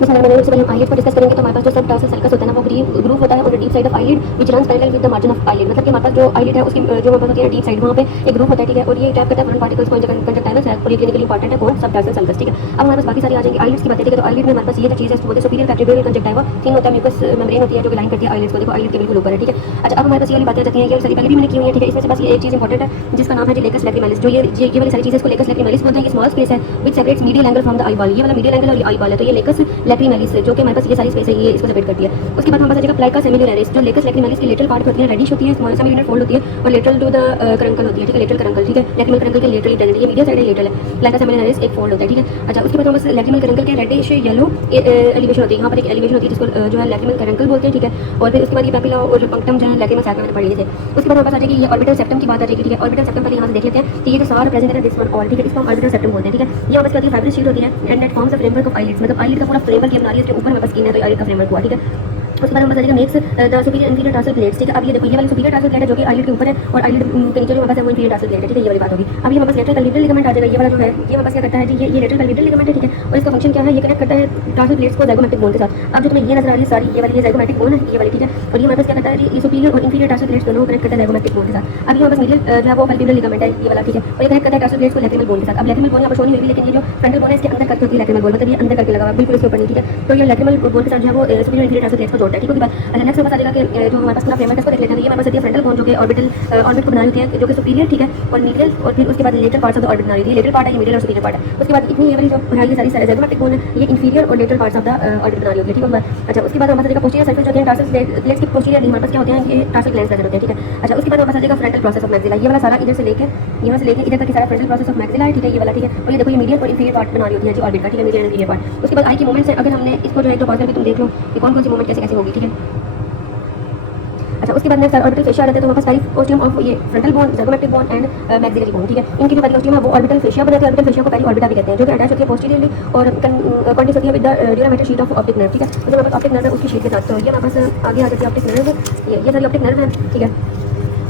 मिसाल मैंने उससे पहले हम आईलिड को डिस्कस करेंगे तो हमारे पास जो सब टार्सल सर्कस होता है ना वो ग्रुप होता है on the deep side of eyelid which runs parallel with the margin of eyelid. मतलब कि हमारे पास जो आईलिड है उसकी जो हमारे पास होती है डीप साइड वहाँ पे एक ग्रुप होता है, ठीक है, और ये टैप करता है फॉरेन पार्टिकल्स को कंजक्टाइलस है और ये क्लिनिकली इंपॉर्टेंट है कौन सब टार्सल सर्कस, ठीक है। अब हमारे पास बाकी सारी आ जाएंगी आईलिड्स की बातें, ठीक है। तो आईलिड में हमारे पास ये जो चीज़ है बोलते हैं सुपीरियर कैप्टिब्यूलर कंजक्टिवा थिन होता है, म्यूकस मेम्ब्रेन होती है जो कि लाइन करती है आईलिड्स को। देखो आईलिड के बिल्कुल ऊपर है, ठीक है। अच्छा अब हमारे पास ये वाली बातें आ जाती हैं, ये सारी पहले भी मैंने की हुई है, ठीक है। इसमें से बस ये एक चीज़ इंपॉर्टेंट है जिसका नाम है लेकस लैक्रिमैलिस। जो ये वाली सारी चीज़ें इसको लेकस लैक्रिमैलिस बोलते हैं। ये स्मॉल स्पेस है which separates medial angle from the eye ball, ये वाला मीडियल एंगल और ये आई बॉल है, तो ये लेकस लैक्रिमैलिस है जो कि हमारे पास ये सारी स्पेस है ये इसको सेपरेट करती है। उसके बाद हमारे पास आ जाएगा प्लाइका सेमिलुलरिस। जो लेकस लैक्रिमैलिस की लेटरल पार्ट होती है रेडिश होती है, स्मॉल सेमी यूनिट फोल्ड होती है और लेटरल टू द करंकल होती है, ठीक है, लेटरल करंकल, ठीक है। लैक्रिमल करंकल के लेटरली टेंडेंट, ये मीडियल साइड है लेटरल है। प्लाइका सेमिलुलरिस एक फोल्ड होता है, ठीक है। अच्छा उसके बाद हमारे पास लैक्रिमल करंकल के रेडिश येलो एलिवेशन होती है, यहाँ पर एक एलिवेशन होती है जिसको जो है लैक्रिमल करंकल बोलते हैं, ठीक है। और फिर उसके बाद ये पैपिला और जो पंक्टम जो है लैक्रिमल सैक में पढ़ लिए थे। उसके बाद हमारे पास आ जाएगी ये ऑर्बिटल सेप्टम की बात आ जाएगी, ठीक है। ऑर्बिटल सेप्टम पहले यहाँ से देख लेते हैं कि ये जो सारा प्रेजेंट है दिस वन ऑल, ठीक है, इसको हम ऑर्बिटल सेप्टम बोलते हैं, ठीक है। ये हमारे पास फाइब्रिल शीट होती है and that forms the framework of eyelids, मतलब आईलिड का पूरा फ्रेमवर्क ये बना रही है, इसके ऊपर हमारे पास स्किन है तो आईलिड का फ्रेमवर्क हुआ, ठीक है। उसके बाद हम बता देंगे makes the superior inferior tarsal plates, ठीक है। अब ये देखो ये वाली सुपीरियर टार्सल प्लेट है जो कि आईलिड के ऊपर है और आईलिड के नीचे जो हमारे पास है वो इंफीरियर टार्सल प्लेट है, ठीक है। ये वाली बात होगी। अब ये हमारे पास लेटरल कैल्विटल लिगामेंट आ जाएगा, ये वाला जो है ये हमारे पास क्या करता है जी, ये लेटरल कैल्विटल लिगामेंट है, ठीक है। और इसका फंक्शन क्या है, ये कनेक्ट करता है टार्सल प्लेट्स को ज़ाइगोमैटिक बोन के साथ। अब जो तुम्हें ये नजर आ रही है सारी ये वाली ये ज़ाइगोमैटिक बोन है, ये वाली, ठीक है। और ये हमारे पास क्या करता है ये सुपीरियर और इंफीरियर टार्सल प्लेट्स दोनों कनेक्ट करता है ज़ाइगोमैटिक बोन के साथ। अब ये हमारे पास मीडियल जो है वो पैल्पेब्रल लिगामेंट है, ये वाला, ठीक है। और ये कनेक्ट करता है टार्सल प्लेट्स को लैक्रिमल बोन के साथ। अब लैक्रिमल बोन यहाँ पर शो नहीं हुई, लेकिन ये जो फ्रंटल बोन है इसके अंदर करके होती है लैक्रिमल बोन, मतलब ये अंदर करके लगा बिल्कुल इसके ऊपर नहीं, ठीक है। तो ये लैक्रिमल बोन के साथ जो है वो सुपीरियर इंफीरियर टार्सल प्लेट्स को जोड़ता है, ठीक है। अच्छा नेक्स्ट बता देगा कि जो हमारे पास पूरा फ्रेमवर्क है इसको देख लेते हैं। ये हमारे पास फ्रंटल बोन जो कि ऑर्बिटल ऑर्बिट को बना रही है जो कि सुपीरियर, ठीक है, और मीडियल और फिर उसके बाद lateral parts of the orbit बना रही है। लेटरल पार्ट है, ये मीडियल और सुपीरियर पार्ट है। उसके बाद इतनी ये वाली जो है ये सारी ज़ाइगोमैटिक बोन है ये इंफीरियर और lateral parts of the orbit बना रही होती है, ठीक है। अच्छा उसके बाद हमारे पास पोस्टीरियर सर्फेस जो है टार्सल प्लेट्स के पोस्टीरियर हमारे पास क्या होते हैं, ये टार्सल ग्लैंड्स प्रेजेंट होते हैं, ठीक है। अच्छा उसके बाद हमारे पास आ जाएगा फ्रंटल प्रोसेस ऑफ मैक्सिला, ये वाला सारा इधर से लेके यहाँ से लेके इधर तक सारा फ्रंटल प्रोसेस ऑफ मैक्सिला है, ठीक है, ये वाला, ठीक है। और ये देखो ये मीडियल और इंफीरियर पार्ट बना रही होती है जी ऑर्बिट का, ठीक है, मीडियल और इंफीरियर पार्ट। उसके बाद आई की मूवमेंट्स है, अगर हमने इसको जो है एक दो पॉज करके तुम देख लो कि कौन कौन सी मूवमेंट कैसे कैसे होगी, ठीक है। अच्छा उसके बाद नेक्स्ट ऑर्बिटल फेशिया आ जाता है, तो हमारे पास 5 ओस्टियम ऑफ ये frontal bone, zygomatic bone and maxillary bone, ठीक है। इनकी जो ओस्टियम है वो ऑर्बिटल फेशिया बनाते हैं। ऑर्बिटल फेशिया को पहली ऑर्बिटा भी कहते हैं, जो कि अटैच होती है पोस्टीरियरली और कॉन्टेक्ट होती है विद द ड्यूरामेटल शीट ऑफ ऑप्टिक नर्व, ठीक है। तो जो हमारे पास ऑप्टिक नर्व है उसकी शीट के साथ, तो ये हमारे पास आगे आ जाती है ऑप्टिक नर्व, ये सारी ऑप्टिक नर्व है, ठीक है,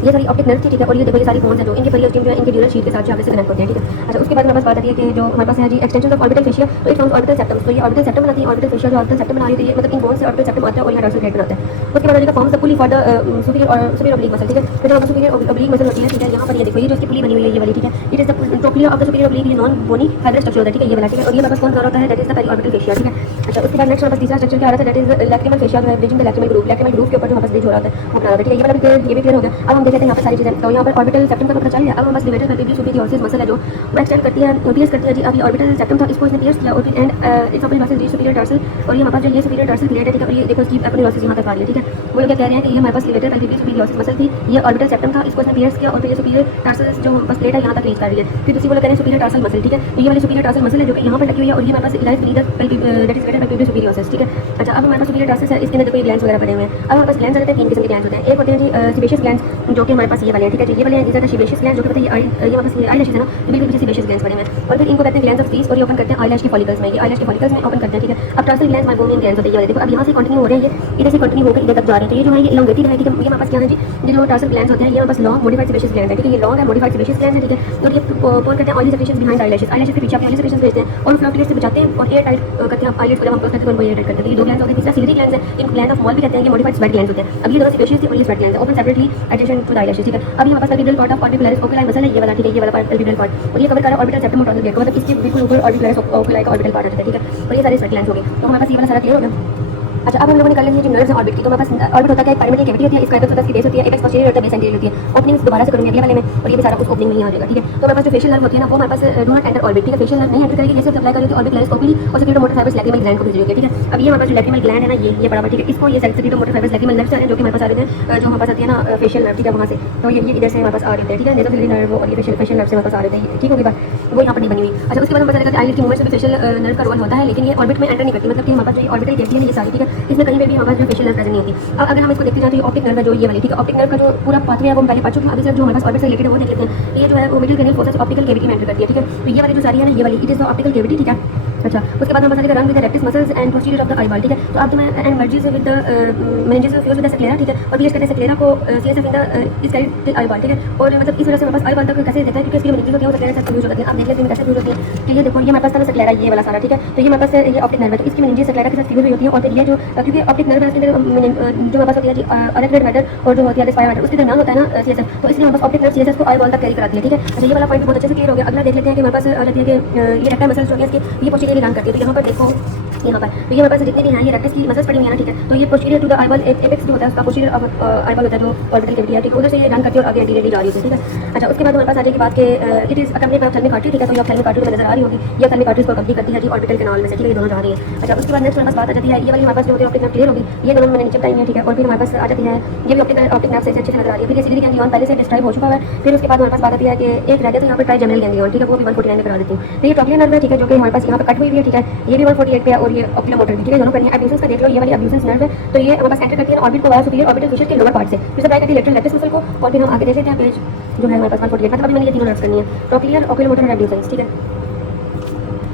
ये सारी ऑप्टिक नर्व थी, ठीक है। और ये देखो ये सारी बोन्स हैं जो इनके पहले ओस्टियम जो है इनके ड्यूरल शीट के साथ जो से कनेक्ट होते हैं, ठीक है। अच्छा उसके बाद हमारे पास बात आती है कि जो हमारे पास है जी एक्सटेंशन ऑफ ऑर्बिटल फेशिया, तो इट फॉर्म्स ऑर्बिटल सेप्टम। तो ये ऑर्बिटल सेप्टम बनाती है, ऑर्बिटल फेशिया जो ऑर्बिटल सेप्टम बना रही थी, ये मतलब इन बोन्स से ऑर्बिटल सेप्टम आता है और यहाँ टार्सल प्लेट बनाता है। उसके बाद आएगा forms the pulley for the superior oblique muscle, ठीक है। तो जो हमारे सुपीरियर ऑब्लिक मसल होती है, ठीक है, यहाँ पर ये देखो ये जो इसकी पुली बनी हुई है ये वाली, ठीक है। It is the trochlea of the superior oblique, ये नॉन बोनी फाइब्रस स्ट्रक्चर होता है, ठीक है, ये वाला, ठीक है। और ये हमारे पास कौन सा होता है, that is the periorbital fascia, ठीक है। अच्छा उसके बाद नेक्स्ट हमारे पास तीसरा स्ट्रक्चर क्या आ रहा है, दैट इज लैक्रिमल फेशिया, जो है bridging the lacrimal group. Lacrimal group के ऊपर जो हमारे पास ब्रिज हो रहा है वो बना रहा है, ठीक है। ये वाला भी क्लियर, ये भी क्लियर हो गया। अब हम देख लेते हैं यहाँ पर सारी चीजें, तो यहाँ पर ऑर्बिटल सेप्टम का पता चल गया। अब हम बस लिमिटेड पैल्पेब्रल सुपीरियर मसल है जो वो एक्सटेंड करती है, पियर्स करती है जी। अभी ऑर्बिटल सेप्टम था, इसको इसने पियर्स किया और फिर and its open passage reach superior tarsal. और ये हमारे पास जो ये सुपीरियर टार्सल प्लेट है, ठीक है। और ये देखो इसकी अपनी लॉसेस यहाँ तक आ रही है, ठीक है। वो क्या कह रहे हैं कि ये हमारे पास लिमिटेड पैल्पेब्रल सुपीरियर मसल थी, ये ऑर्बिटल सेप्टम था, इसको इसने पियर्स किया और फिर ये सुपीरियर टार्सल जो बस प्लेट है यहाँ तक रीच कर रही है। फिर दूसरी बोला करें सुपीरियर टार्सल मसल, ठीक है। तो ये वाली सुपीरियर टार्सल मसल है जो कि यहाँ पर लगी हुई है और ये हमारे पास levator that is palpebral superior muscle, ठीक है। अच्छा अब हमारे पास सुपीरियर टार्सल है, इसके अंदर देखो ग्लैंड्स वगैरह बने हुए हैं। अब हमारे पास ग्लैंड्स आ जाते हैं, 3 किस्म के ग्लैंड्स होते हैं। एक होते हैं जी सेबेशियस ग्लैंड्स जो कि हमारे पास ये वाले हैं, ठीक है। ये वाले हैं these are the sebaceous glands, जो कि पता है ये हमारे पास आईलैशेस है ना, तो बिल्कुल पीछे sebaceous glands बने हुए हैं। और फिर इनको कहते हैं ग्लैंड्स ऑफ सीस और ये ओपन करते हैं आईलैश के फॉलिकल्स में, ये आईलैश के फॉलिकल्स में ओपन करते हैं, ठीक है। अब टार्सल ग्लैंड्स माइगोमियन ग्लैंड्स होते हैं, ये देखो अब यहाँ से कंटिन्यू हो रहे हैं, ये इधर से कंटिन्यू होकर इधर तक जा रहे हैं। तो ये जो है ये elongated है, ठीक है। ये हमारे पास क्या है जी, ये जो टार्सल ग्लैंड्स होते हैं ये हमारे पास लॉन्ग मॉडिफाइड सेबेशियस ग्लैंड है, ठीक है। ये लॉन्ग है मॉडिफाइड सेबेशियस ग्लैंड है, ठीक है। और ये ओपन करते हैं oily secretions behind eyelashes, eyelashes के पीछे आप ऑयली सेक्रेशंस भेजते हैं और फ्लैप से बचाते हैं और एयर टाइट करते हैं आप आईलिड्स को, जब हम क्लोज करते हैं तो एयर टाइट करते हैं। ये 2 ग्लैंड्स होते हैं। तीसरा सिलियरी ग्लैंड्स है, इनको ग्लैंड ऑफ मॉल भी कहते हैं, ये मॉडिफाइड स्वेट ग्लैंड्स होते हैं। अब ये दोनों सेबेशियस थी और ये स्वेट ग्लैंड्स है, open separately addition to the eyelashes, ठीक है। अब ये हमारे पास palpebral part of orbicularis oculi muscle है, ये वाला, ठीक है, ये वाला पैल्पेब्रल पार्ट और ये कवर कर रहा है ऑर्बिटल सेप्टम और टार्सल ग्लैंड को, मतलब इसके बिल्कुल ऊपर ऑर्बिकुलरिस ओकुलाई का ऑर्बिटल पार्ट आता है, ठीक है। और ये सारे स्वेट ग्लैंड्स हो गए, तो हमारे पास ये वाला सारा क्लियर हो गया। अच्छा अब हम लोगों ने कर लिया जो नर्व्स हैं ऑर्बिट की, तो हमारे पास ऑर्बिट होता है, एक पैरामेडियल कैविटी होती है, इसका एपेक्स होता है, इसकी बेस होती है, एपेक्स पोस्टीरियर होता है, बेस एंटीरियर होती है। ओपनिंग्स दोबारा से करूंगी अगले वाले में और ये भी सारा कुछ ओपनिंग में ही आ जाएगा, ठीक है। तो हमारे पास जो फेशियल नर्व होती है ना वो हमारे पास डू नॉट एंटर ऑर्बिट, ठीक है। फेशियल नर्व नहीं एंटर करेगी, जैसे अप्लाई करेगी ऑर्बिकुलरिस ओकुली और सेक्रेटोमोटर फाइब्रस लैक्रिमल ग्लैंड को भेज देगी, ठीक है। अब ये हमारे पास जो लैक्रिमल ग्लैंड है ना ये बड़ा, ठीक है, इसको ये सेक्रेटोमोटर फाइब्रस लैक्रिमल नर्व से आ रहे हैं जो कि हमारे पास आ रहे हैं, जो हमारे पास आती है ना फेशियल नर्व, ठीक है, वहाँ से। तो ये इधर से हमारे पास आ रहे थे, ठीक है, नेज़ोफिलियरी नर्व और ये फेशियल नर्व से हमारे पास आ रहे थे, ठीक होगी बात, वो यहाँ पर नहीं बनी हुई। अच्छा उसके बाद हम पता चलेगा आईलिड की मूवमेंट में फेशियल नर्व का रोल होता है, लेकिन ये ऑर्बिट में एंटर नहीं करती, मतलब कि हमारे पास जो ऑर्बिटल कैविटी है ये सारी, ठीक है, इसमें कहीं पे भी हमारे पास जो फेशियल नर्व प्रेजेंट नहीं होती। अब अगर हम इसको देखते जाए तो ये ऑप्टिक नर्व है जो ये वाली, ठीक है। ऑप्टिक नर्व का जो पूरा पाथवे है वो हम पहले पढ़ चुके हैं, अभी सिर्फ जो हमारे पास ऑर्बिट से रिलेटेड है वो देख लेते हैं। ये जो है वो middle cranial forces optical cavity में एंटर करती है, ठीक है। तो ये वाली जो सारी है ना ये वाली it is the optical cavity, ठीक है। अच्छा, उसके बाद हमारे पास run with the rectus muscles and posterior of the eyeball, ठीक है। तो अब तुम्हें and merges with the meninges fuse with the sclera, ठीक है, और भी इसके स्क्लेरा को सीएसएफ इन द इस साइड द आई बॉल, ठीक है। और मतलब इस वजह से हमारे पास आई बॉल तक कैसे देता है, क्योंकि इसकी मेनिंजेस होती है वो स्क्लेरा से फ्यूज होती है। आप देख लेते हैं कैसे फ्यूज होती है, तो ये देखो ये हमारे पास था स्क्लेरा ये वाला सारा, ठीक है। तो ये हमारे पास ये ऑप्टिक नर्व है, तो इसकी मेनिंजेस स्क्लेरा के साथ फ्यूज होती है। और फिर ये जो क्योंकि ऑप्टिक नर्व है इसके अंदर जो हमारे पास होती है जी अरेक्टोइड मैटर और जो होती है स्पाइनल मैटर, उसके अंदर नाम होता है ना सीएसएफ, तो इसलिए हमारे पास ऑप्टिक नर्व सीएसएफ को आई बॉल तक कैरी कराती है, ठीक है। अच्छा, ये वाला पॉइंट बहुत अच्छे से क्लियर हो गया। अगला देख लेते हैं कि हमारे पास आ जाती है कि ये रेक्टल मसल्स जो है इसकी ये पोस्टीरियर रन करती है। तो यहाँ पर देखो यहाँ पर तो ये हमारे पास जितने भी हैं ये रेक्टस की मसल्स पड़ी हुई है ना, ठीक है। तो ये posterior to the eyeball apex जो होता है उसका पोस्टीरियर आईबॉल होता है जो ऑर्बिटल कैविटी है, ठीक है, उधर से ये रन करती है और आगे एंटीरियरली जा रही है, ठीक है। अच्छा, उसके बाद हमारे पास आ जाएगी बात कि it is accompanied by ophthalmic artery, ठीक है। तो ये ऑप्थेल्मिक आर्टरी में नजर आ रही होगी, ये ऑप्थेल्मिक आर्टरी को कंप्लीट करती है जी ऑर्बिटल कैनाल में से, ठीक है, ये दोनों जा रही है। अच्छा, उसके बाद नेक्स्ट हमारे पास बात आ जाती है ये वाली हमारे पास जो होती है ऑप्टिक नर्व क्लियर होगी, ये दोनों मैंने नीचे बताई है, ठीक है। और फिर हमारे पास आ जाती है ये भी ऑप्टिक नर्व से अच्छे से नजर आ रही है। फिर ये सिलियरी गैंग्लियन पहले से डिस्क्राइब हो चुका है। फिर उसके बाद हमारे पास बात आती है कि एक रह गया तो यहाँ पर ट्राइजेमिनल गैंग्लियन, ठीक है, वो भी 149 में करा देती हूँ। तो ये ट्रॉक्लियर नर्व है, ठीक है, जो कि हमारे पास यहाँ पर कट हुई है, ठीक है, ये भी 148 पे है और ये ऑक्यूलोमोटर भी, ठीक है, दोनों करनी है। एब्ड्यूसेंस का देख लो, ये वाली एब्ड्यूसेंस नर्व है, तो ये हमारे पास एंटर करती है ऑर्बिट को वाया सुपीरियर ऑर्बिटल फिशर के लोअर पार्ट से, फिर सप्लाई करती है लेटरल रेक्टस मसल को। और फिर हम आगे देख लेते हैं पेज जो है हमारे पास 148, मतलब अभी मैंने ये तीनों नर्व्स करनी है, ट्रॉक्लियर, ऑक्यूलोमोटर और एब्ड्यूसेंस, ठीक है।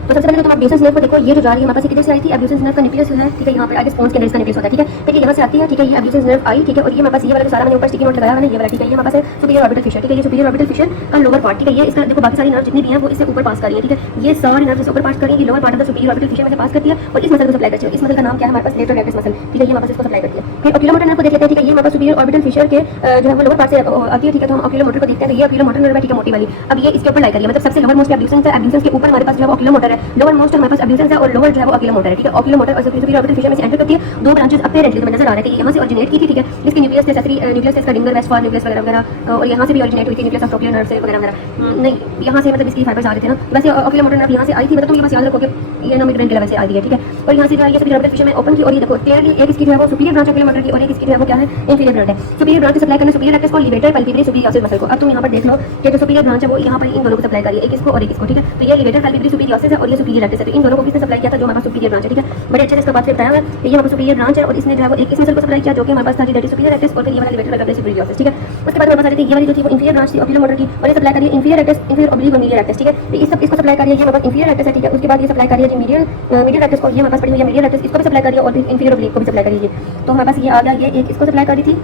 तो सबसे पहले तो तुम एब्ड्यूसेंस नर्व को देखो, ये जो जा रही है हमारे पास किधर से आई थी, एब्ड्यूसेंस नर्व का न्यूक्लियस है, ठीक है, यहाँ पर आगे स्पोन्स के अंदर इसका न्यूक्लियस होता है, ठीक है। फिर ये यहाँ से आती है, ठीक है, ये एब्ड्यूसेंस नर्व आई, ठीक है। और ये हमारे पास ये वाला जो सारा मैंने ऊपर स्टिकी नोट लगाया मैंने ये वाला, ठीक है, ये हमारे पास है सुपीरियर ऑर्बिटल फिशर, ठीक है, ये सुपीरियर ऑर्बिटल फिशर का लोअर पार्ट, ठीक है। ये इसका देखो बाकी सारी नर्व जितनी भी हैं वो इससे ऊपर पास कर रही है, ठीक है। ये सारी नर्व से ऊपर पास कर रही है, lower part of the superior orbital Fisher में से पास करती है और इस मसल को सप्लाई करती है। इस मसल का नाम क्या है हमारे पास, लेटरल रेक्टस मसल, ठीक है, ये हमारे पास इसको सप्लाई करती है। फिर ऑक्यूलोमोटर नर्व को देख लेते हैं, ठीक है, ये हमारे पास सुपीरियर ऑर्बिटल फिशर के जो है वो लोअर पार्ट से आती है, ठीक है। तो हम ऑक्यूलोमोटर को देखते हैं, तो ये ऑक्यूलोमोटर नर्व है, ठीक है, मोटी वाली। अब ये इसके ऊपर लाई करिए, मतलब सबसे लोअर मोस्ट एब्ड्यूसेंस है, एब्ड्यूसेंस के ऊपर हमारे पास जो है ऑक्यूलोमोटर है, लोअर मोस्ट हमारे पास एब्ड्यूसेंस है और लोअर जो है वो ऑक्यूलोमोटर है, ठीक है। ऑक्यूलोमोटर और सुपीरियर ऑर्बिटल फिशर में से एंटर करती है। दो ब्रांचेस अपीयरेंटली तो नजर आ रहे हैं कि यहाँ से ओरिजिनेट की थी, ठीक है। इसके न्यूक्लियस न्यूक्लियस इसका डिंगर वेस्ट फॉर न्यूक्लियस वगैरह वगैरह, और यहाँ से भी ओरिजिनेट हुई थी न्यूक्लियस ऑफ ट्रॉक्लियर नर्व से वगैरह वगैरह, नहीं यहाँ से मतलब इसकी फाइबर्स आ रहे थे ना। वैसे ऑक्यूलोमोटर नर्व यहाँ से आई थी, मतलब तुम ये बस याद रखोगे ये ना मिड ब्रेन के लेवल से आई है, ठीक है। और यहाँ से जो है ये सुपीरियर ऑर्बिटल फिशर में ओपन की और ये देखो क्लियरली एक इसकी जो है वो सुपीरियर ब्रांच ऑक्यूलोमोटर की और एक इसकी जो है वो क्या है इंफीरियर ब्रांच है। सुपीरियर ब्रांच सप्लाई करने सुपीरियर रेक्टस को लिवेटर पैल्पेब्री सुपीरियोरिस मसल को। अब तुम यहाँ पर देख लो कि जो सुपीरियर ब्रांच है वो यहाँ पर इन दोनों को सप्लाई कर रही है, एक इसको और एक इसको, ठीक है। तो ये लिवेटर पैल्पेब्री सुपीरियोरिस है और ये सुपीरियर रेक्टस है, तो इन दोनों को किसने सप्लाई किया था, जो हमारे पास सुपीरियर ब्रांच है, ठीक है। बड़े अच्छे से इसका बात बताया है, ये हमारे सुपीरियर ब्रांच है और इसने जो है वो एक इस मसल को सप्लाई किया जो कि हमारे पास था दैट इज सुपीरियर रेक्टस, और फिर ये वाला लिवेटर पैल्पेब्री सुपीरियोरिस, ठीक है। उसके बाद हमारे पास आ जाती है ये वाली जो थी वो इंफीरियर ब्रांच थी ऑक्यूलोमोटर की और ये सप्लाई कर रही है इंफीरियर रेक्टस, इंफीरियर ऑब्लिक और मीडियल रेक्टस, ठीक है। तो इस सब इसको सप्लाई कर रही है, ये हमारे पास इंफीरियर रेक्टस है, ठीक है। उसके बाद ये सप्लाई कर रही है मीडियल रेक्टस को, ये हमारे पास पड़ी हुई है मीडियल रेक्टस, इसको भी सप्लाई कर रही है और फिर इंफीरियर ऑब्लिक को भी सप्लाई कर रही है। तो हमारे पास ये आ गया, ये एक इसको सप्लाई कर रही थी,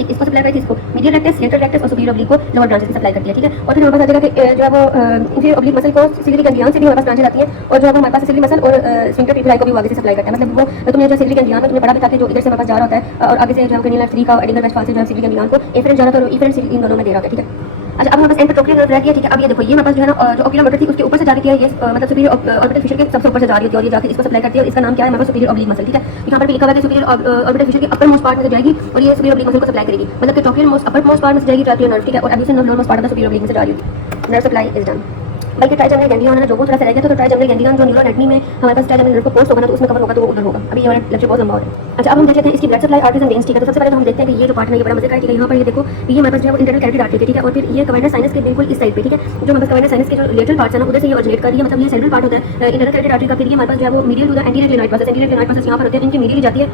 एक इसको सप्लाई करती है, इसको मीडियल रेक्टस, लेटरल रेक्टस और सुपीरियर ऑब्लिक को लोअर ब्रांचेस सप्लाई करती है, ठीक है। और फिर हमारे पास आ जाएगा कि जो है वो इंफीरियर ऑब्लिक मसल को सिलियरी गैंग्लियन से भी हमारे पास ब्रांचेस आती हैं और जो है वो हमारे पास सिलियरी मसल और स्फिंक्टर पीपीआई को भी आगे से सप्लाई करता है। मतलब वो तुमने जो सिलियरी गैंग्लियन में तुमने पढ़ा भी था कि जो इधर से हमारे पास जा रहा होता है और आगे से जो है क्रेनियल आर्टरी का एडिंगल वेस्ट फाल से जो है सिलियरी गैंग्लियन को एफरेंस जा रहा था और एफरेंस इन दोनों में दे रहा था, ठीक है। अच्छा, अब हमारे पास एंड ट्रॉक्लियर नर्व रह गया, ठीक है। अब ये देखो ये हमारे पास जो है ना जो ऑक्यूलोमोटर थी उसके ऊपर से जा रही थी, ये मतलब सुपीरियर ऑर्बिटल फिशर के सबसे ऊपर से जा रही थी और ये जाकर इसको सप्लाई करती है और इसका नाम क्या है हमारे पास सुपीरियर ऑब्लिक मसल, ठीक है। यहाँ पर भी लिखा हुआ है सुपीरियर ऑर्बिटल फिशर के अपर मोस्ट पार्ट में से जाएगी और ये सुपीरियर ऑब्लिक मसल को सप्लाई करेगी, मतलब कि trochlear most upper most part में से जाएगी ट्रॉक्लियर नर्व, ठीक है। और abducens nerve lower most part of the superior oblique में से जा रही है। Nerve supply is done. बल्कि ट्राइजेमिनल गैंग्लियन है जो वो थोड़ा सा रह गया, तो ट्राइजेमिनल गैंग्लियन जो न्यूरो एनाटॉमी में हमारे पास ट्राइजेमिनल नर्व को पोस्ट होगा ना तो उसमें कवर होगा तो वो उधर होगा। अभी ये वाला लेक्चर बहुत लंबा हो रहा है। अच्छा, अब हम देख लेते हैं इसकी blood supply arteries and veins, ठीक है। तो सबसे पहले तो हम देखते हैं कि ये जो पार्ट है ये बड़ा मजे का है, ठीक है। यहाँ पर ये देखो ये हमारे पास जो है इंटरनल कैरोटिड आर्टरी है, ठीक है। और फिर ये कवर्नर साइनस के बिल्कुल इस साइड पे, ठीक है, जो हमारे पास कवर्नर साइनस के जो लेटरल पार्ट्स है ना उधर से ये ओरिजिनेट कर रही है, मतलब ये सेंट्रल पार्ट होता है इंटरनल कैरोटिड आर्टरी का। फिर ये हमारे पास जो है वो medial to the anterior glenoid process, anterior glenoid process यहाँ पर होते हैं, इनके मीडियली जाती है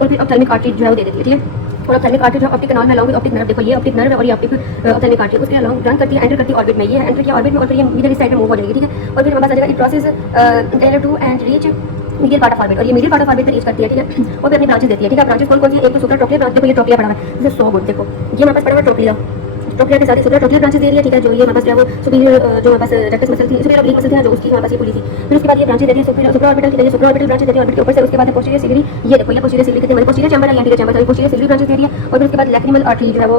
और फिर ऑप्थेल्मिक आर्टरी जो है वो दे देती है, ठीक है। और ऑप्थेल्मिक आर्टरी जो ऑप्टिक कैनाल में अलॉन्ग विद ऑप्टिक नर्व, देखो ये ऑप्टिक नर्व है और ये ऑप्टिक ऑप्थेल्मिक आर्टरी उसके अलॉन्ग रन करती है, एंटर करती है ऑर्बिट में, ये एंटर किया ऑर्बिट में और फिर ये मीडियल इस साइड में मूव हो जाएगी, ठीक है। और फिर हमारे पास आ जाएगा it crosses interior to and reach medial part of orbit और ये मीडियल पार्ट ऑफ ऑर्बिट पे रीच करती है, ठीक है। और फिर अपनी ब्रांचेस देती है, ठीक है। ब्रांचेस कौन कौन सी है, एक तो सुपर ट्रॉक्लियर ब्रांच, देखो ये ट्रॉक्लियर पड़ा हुआ है, दिस इज सो गुड, देखो ये हमारे पास पड़ा हुआ है ट्रॉक्लियर के साथ सुपर ट्रॉक्लियर ब्रांचेस दे रही है, ठीक है। जो ये हमारे पास जो है वो सुपीरियर जो हमारे पास रेक्टस मसल थी, सुपीरियर ऑब्लिक मसल थी जो उसकी हमारे पास ये खुली थी। फिर उसके बाद ये ब्रांचेस देती है सुपर ऑर्बिटल की, सुपर ऑर्बिटल ब्रांचेस देती है ऑर्बिट के ऊपर से। उसके बाद पोस्टीरियर सिलियरी, ये देखो ये पोस्टीरियर सिलियरी कहते हैं, पोस्टीरियर चैम्बर है, एंटीरियर चैम्बर है, पोस्टीरियर सिलियरी ब्रांचेस दे रही है। और फिर उसके बाद लैक्रिमल आर्टरी जो है वो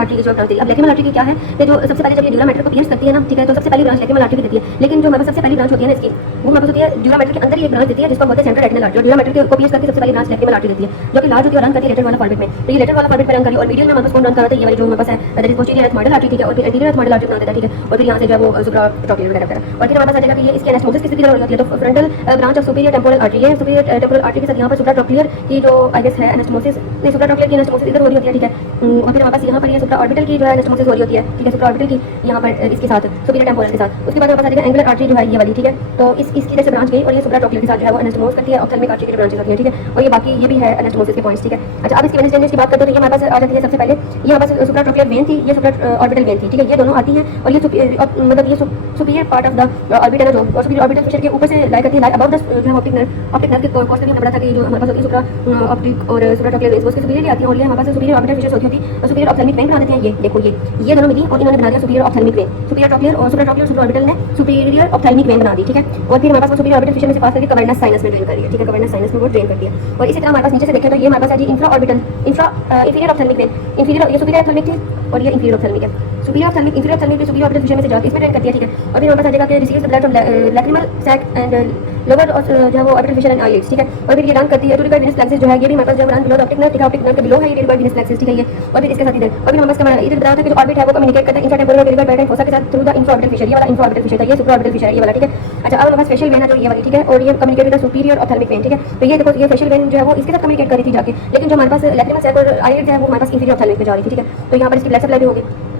आर्टरी की जो ब्रांच दे रही है। अब लैक्रिमल आर्टरी की क्या है कि जो सबसे पहले जब ये ड्यूरा मैटर को पियर्स करती है ना, ठीक है, तो सबसे पहली ब्रांच लैक्रिमल आर्टरी की देती है। लेकिन जो हमारे सबसे पहली ब्रांच होती है ना इसकी वो हमारे पास होती है ड्यूरा मैटर के अंदर ही एक ब्रांच देती है जिसको बोलते हैं central retinal artery. Dura mater को पियर्स करके सबसे पहली ब्रांच लैक्रिमल आर्टरी देती है जो कि लार्ज होती है और रन करती है लेटर वाला ऑर्बिट में। तो ये लेटर वाला ऑर्बिट पे रन करी और मीडियल में हमारे पास कौन रन कर रहा था, ये वाली जो हमारे पास है that is posterior ethmoidal artery, ठीक है। और फिर एंटीरियर एथमोइडल आर्टरी बना देता है, ठीक है। और फिर यहाँ से जो है वो सुप्रा ट्रॉक्लियर वगैरह वगैरह। और फिर हमारे पास आ जाएगा कि ये इसकी एनास्टोमोसिस किस तरह हो जाती है, तो frontal branch of superior temporal artery है, सुपीरियर टेम्पोरल आर्टरी के साथ यहाँ पर सुप्रा ट्रॉक्लियर की जो आई गेस है एनास्टोमोसिस, नहीं सुप्रा ट्रॉक्लियर की एनास्टोमोसिस इधर हो रही होती है, ठीक है। और फिर हमारे पास यहाँ पर ये सुप्रा ऑर्बिटल की जो है एनास्टोमोसिस हो रही होती है, ठीक है, सुप्रा ऑर्बिटल की यहाँ पर इसके साथ सुपीरियर टेम्पोरल के साथ। उसके बाद हमारे पास आ जाएगा एंगुलर आर्टरी जो है ये वाली, ठीक है। तो इसकी जैसे ब्रांच गई और ये सुप्रा ट्रॉक्लियर के साथ जो है वो एनास्टोमोसिस करती है, ऑप्थेल्मिक आर्टरी की ब्रांचेस होती है, ठीक है। और ये बाकी ये भी है एनास्टोमोसिस के पॉइंट्स, ठीक है। अच्छा, अब इसकी वेनिस की बात करते हैं तो ये हमारे पास आ जाती है सबसे पहले ये हमारे पास सुप्रा ट्रॉक्लियर वेन थी, ये सुपर ऑर्बिटल वेन थी, ठीक है। ये दोनों आती हैं और ये मतलब ये superior part of the orbital है जो, और सुपीरियर ऑर्बिटल फिशर के ऊपर से लाई करती है, लाई अबाउट द जो है ऑप्टिक नर्व के कोर्स में हमने पढ़ा था कि जो हमारे पास होती है सुप्रा ऑप्टिक और सुप्रा ट्रॉक्लियर वेन्स, वो उसके सुपीरियर आती है, और ये हमारे पास सुपीरियर ऑर्बिटल फिशर्स होती है और सुपीरियर ऑप्थेल्मिक वेन बना देते हैं। ये देखो ये दोनों मिली और इन्होंने बना दिया superior ophthalmic when. Superior trochlear और सुप्रा ट्रॉक्लियर सुपर ऑर्बिटल ने सुपीरियर ऑप्थेल्मिक वेन बना दी, ठीक है। और फिर हमारे पास वो सुपीरियर ऑर्बिटल फिशर में से पास करके कवर्नस साइनस में ड्रेन कर दिया, ठीक है। कवर्नस साइनस में वो ड्रेन कर दिया। और इसी तरह हमारे पास नीचे से देखें तो ये हमारे पास है जी infra orbital, inferior ophthalmic when, inferior, ये सुपीरियर ऑप्थेल्मिक थी और ये इंफीरियर ऑप्थेल्मिक है। Superior ophthalmic, inferior ophthalmic superior orbital Fisher में से जाके इसमें ड्रेन कर दिया, ठीक है। और फिर हमारे पास आ जाएगा कि receives the blood from lacrimal sac and lower जो है वो ऑर्बिटल फिशर एंड आईलिड्स, ठीक है। और फिर ये रन करती है टू रिकॉर्ड वीनस प्लेक्सिस जो है, ये भी हमारे पास जो run below the optic nerve, ठीक है। ऑप्टिक नर्व के बिलो है ये रिकॉर्ड वीनस प्लेक्सिस, ठीक है ये। और फिर इसके साथ इधर और फिर हमारे पास इधर बताया था कि जो ऑर्बिट है वो कम्युनिकेट करता है इंफ्राटेम्पोरल रेडियल बैटरी फोसा के साथ through the infra orbital Fisher, ये वाला इंफ्रा ऑर्बिटल फिशर था, ये सुपर ऑर्बिटल फिशर है ये वाला, ठीक है। अच्छा, अब हमारे पास फेशियल वेन है जो ये वाली, ठीक है। और ये communicate with the superior ophthalmic when, ठीक है। तो ये देखो ये फेशियल वेन जो है वो इसके साथ कम्युनिकेट कर रही थी जाके, लेकिन जो हमारे पास लैक्रिमल सैक और आईलिड है वो हमारे पास इंफीरियर ऑप्थेल्मिक में जा रही थी, ठीक है। तो यहाँ पर इसकी ब्लड सप्लाई भी होगी।